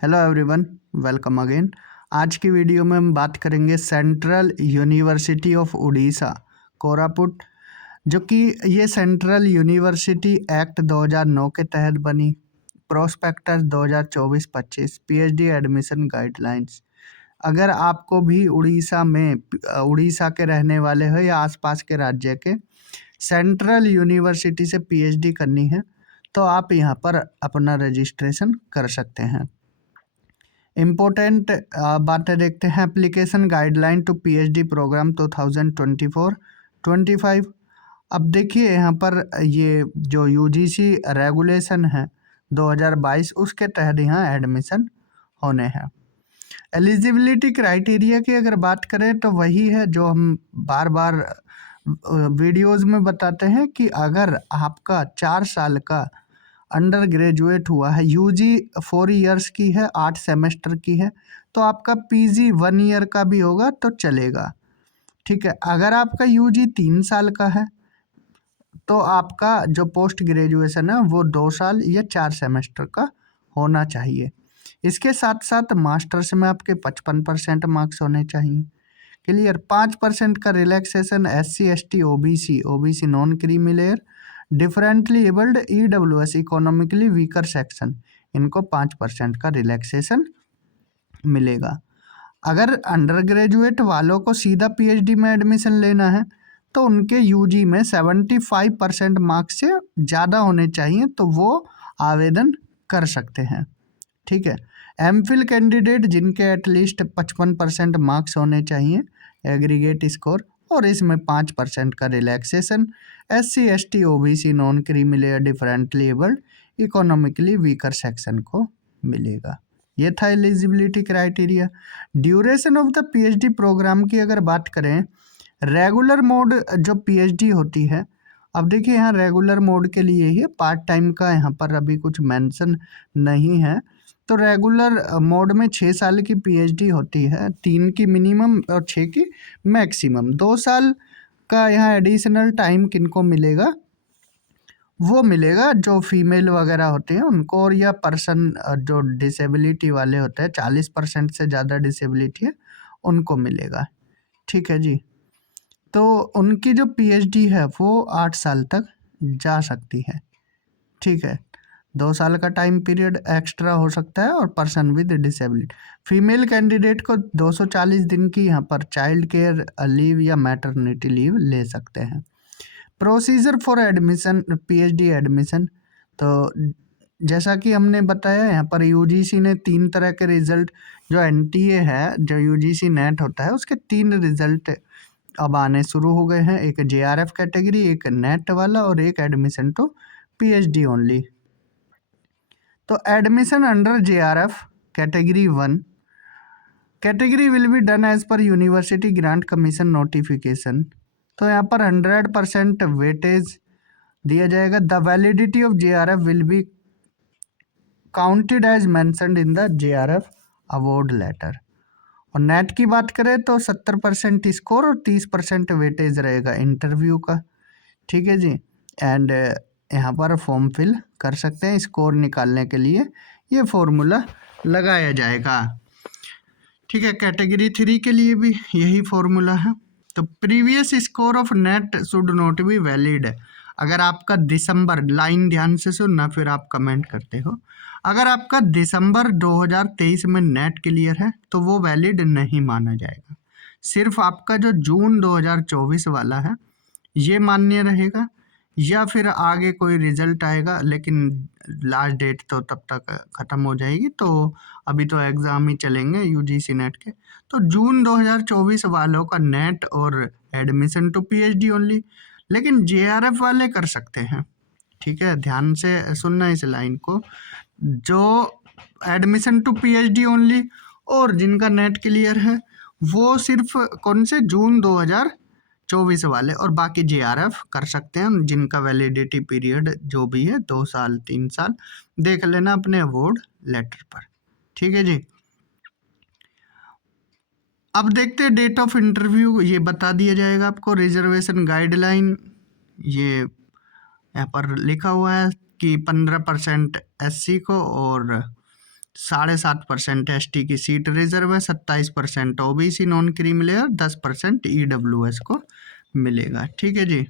Hello everyone, welcome again. आज की video में हम बात करेंगे central university of Orissa Koraput, जो कि ये सेंट्रल यूनिवर्सिटी एक्ट 2009 के तहत बनी। Prospectus 2024-25 PhD admission guidelines. अगर आपको भी उड़ीसा के रहने वाले हो या आसपास के राज्य के सेंट्रल यूनिवर्सिटी से पीएचडी करनी है तो आप यहाँ पर अपना रजिस्ट्रेशन कर सकते हैं। इम्पोर्टेंट बातें देखते हैं। Application guideline to PhD programme 2024-25। अब देखिए यहाँ पर ये जो यूजीसी रेगुलेशन है 2022 उसके तहत यहाँ एडमिशन होने हैं। एलिजिबिलिटी क्राइटेरिया की अगर बात करें तो वही है जो हम बार बार वीडियोस में बताते हैं कि अगर आपका 4 साल का अंडर ग्रेजुएट हुआ है, यूजी 4 इयर्स की है, 8 सेमेस्टर की है, तो आपका पीजी 1 ईयर का भी होगा तो चलेगा। ठीक है, अगर आपका यूजी 3 साल का है तो आपका जो पोस्ट ग्रेजुएशन है वो 2 साल या 4 सेमेस्टर का होना चाहिए। इसके साथ साथ मास्टर्स में आपके 55% मार्क्स होने चाहिए। क्लियर। 5% का relaxation SC ST OBC non creamy layer, differently abled EWS economically weaker section, इनको 5% का रिलैक्सेशन मिलेगा। अगर अंडर ग्रेजुएट वालों को सीधा पीएचडी में एडमिशन लेना है तो उनके यूजी में 75% मार्क्स से ज़्यादा होने चाहिए तो वो आवेदन कर सकते हैं। ठीक है। एमफिल कैंडिडेट जिनके एटलीस्ट 55% मार्क्स होने चाहिए एग्रीगेट स्कोर, और इसमें 5% का relaxation SC ST OBC non creamy layer differently abled economically weaker section को मिलेगा। ये था eligibility criteria. Duration of the PhD programme की अगर बात करें, रेगुलर मोड जो पीएचडी होती है, अब देखिए यहाँ रेगुलर मोड के लिए ही पार्ट टाइम का यहाँ पर अभी कुछ मेंशन नहीं है। तो रेगुलर मोड में 6 साल की पीएचडी होती है, 3 की मिनिमम और 6 की मैक्सिमम। 2 साल का यहाँ एडिशनल टाइम किनको मिलेगा, वो मिलेगा जो फीमेल वगैरह होते हैं उनको, और या पर्सन जो डिसेबिलिटी वाले होते हैं 40% से ज़्यादा डिसेबिलिटी है उनको मिलेगा। ठीक है जी। तो उनकी जो पीएचडी है वो 8 साल तक जा सकती है। ठीक है। 2 साल का टाइम पीरियड एक्स्ट्रा हो सकता है, और person with disability female candidate को 240 दिन की यहाँ पर चाइल्ड केयर लीव या मैटरनिटी लीव ले सकते हैं। Procedure for admission PhD admission, तो जैसा कि हमने बताया यहाँ पर यूजीसी ने 3 तरह के रिजल्ट, जो एनटीए है, जो यूजीसी नेट होता है, उसके 3 रिजल्ट अब आने शुरू हो गए हैं। एक जेआरएफ कैटेगरी, एक नेट वाला, और एक एडमिशन टू पीएचडी ओनली। तो admission under JRF category 1 category will be done as per University Grant Commission notification. तो यहाँ पर 100% वेटेज दिया जाएगा। The validity of JRF will be counted as mentioned in the JRF award letter. और NET की बात करें तो 70% स्कोर और 30% वेटेज रहेगा इंटरव्यू का। ठीक है जी। एंड यहाँ पर फॉर्म फिल कर सकते हैं। स्कोर निकालने के लिए ये फॉर्मूला लगाया जाएगा। ठीक है। कैटेगरी 3 के लिए भी यही फॉर्मूला है। तो previous score of net should not be valid. अगर आपका दिसंबर, लाइन ध्यान से सुनना फिर आप कमेंट करते हो, अगर आपका दिसंबर 2023 में नेट क्लियर है तो वो वैलिड नहीं माना जाएगा। सिर्फ आपका जो जून 2024 वाला है ये मान्य रहेगा, या फिर आगे कोई रिजल्ट आएगा, लेकिन लास्ट डेट तो तब तक ख़त्म हो जाएगी। तो अभी तो एग्ज़ाम ही चलेंगे यूजीसी नेट के। तो जून 2024 वालों का नेट और एडमिशन टू पीएचडी ओनली, लेकिन जेआरएफ वाले कर सकते हैं। ठीक है, ध्यान से सुनना इस लाइन को। जो एडमिशन टू पीएचडी ओनली और जिनका नेट क्लियर है वो सिर्फ कौन से, जून 2024 वाले, और बाकी जेआरएफ कर सकते हैं जिनका वैलिडिटी पीरियड जो भी है 2 साल 3 साल, देख लेना अपने अवार्ड लेटर पर। ठीक है जी। अब देखते हैं डेट ऑफ इंटरव्यू, ये बता दिया जाएगा आपको। रिजर्वेशन गाइडलाइन ये यहाँ पर लिखा हुआ है कि 15% SC को और 7.5% ST की सीट रिजर्व है, 27% OBC non creamy layer, 10% EWS को मिलेगा। ठीक है जी।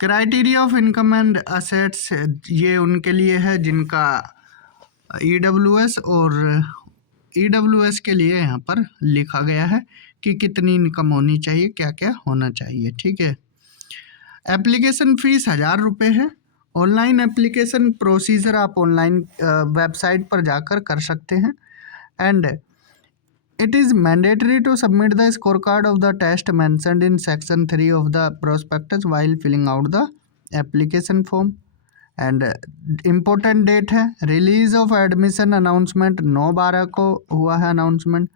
Criteria of income and assets, ये उनके लिए है जिनका EWS, और EWS के लिए यहाँ पर लिखा गया है कि कितनी इनकम होनी चाहिए, क्या क्या होना चाहिए। ठीक है। एप्लीकेशन फीस 1000 रुपये है। ऑनलाइन एप्लीकेशन प्रोसीजर आप ऑनलाइन वेबसाइट पर जाकर कर सकते हैं। And it is mandatory to submit the scorecard of the test mentioned in section 3 of the prospectus while filling out the application form. And important date है, release of admission announcement 9/12 को हुआ है announcement.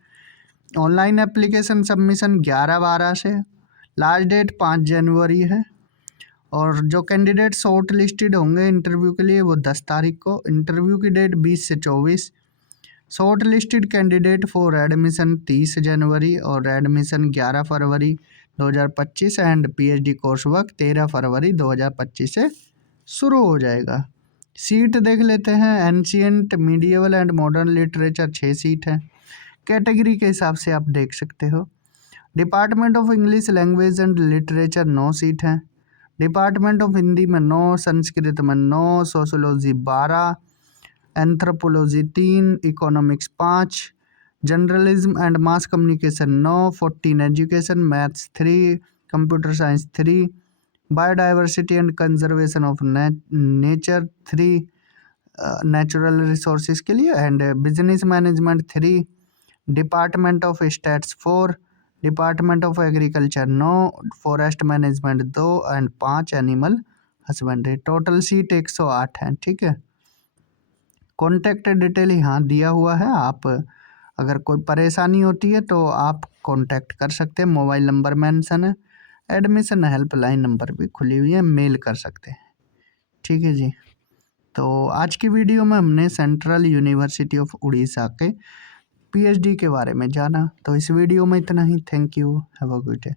Online application submission 11/12 से, last date 5 जनवरी है। और जो candidate short listed होंगे interview के लिए वो 10 तारीख को, इंटरव्यू की डेट 20 से 24। Short listed candidate for admission 30 जनवरी और admission 11 February 2025 and PhD course work 13 फरवरी 2025 से शुरू हो जाएगा। सीट देख लेते हैं। Ancient, medieval and modern literature 6 seat हैं। कैटेगरी के हिसाब से आप देख सकते हो। Department of English language and literature 9 seat हैं। डिपार्टमेंट ऑफ हिंदी में 9, संस्कृत में 9, sociology 12, anthropology 3, economics 5, journalism and mass communication 9, 14 education, maths 3, computer science 3, biodiversity and conservation of nature 3, natural resources के लिए, and business management 3, department of stats 4, department of agriculture 9, forest management 2 and 5 animal husbandry. Total seat 108 हैं। ठीक है। Contact detail यहाँ दिया हुआ है, आप अगर कोई परेशानी होती है तो आप कॉन्टैक्ट कर सकते हैं। मोबाइल नंबर मेंशन है। एडमिशन हेल्पलाइन नंबर भी खुली हुई है, मेल कर सकते हैं। ठीक है जी। तो आज की वीडियो में हमने सेंट्रल यूनिवर्सिटी ऑफ उड़ीसा के PhD के बारे में जाना। तो इस वीडियो में इतना ही। Thank you. Have a good day.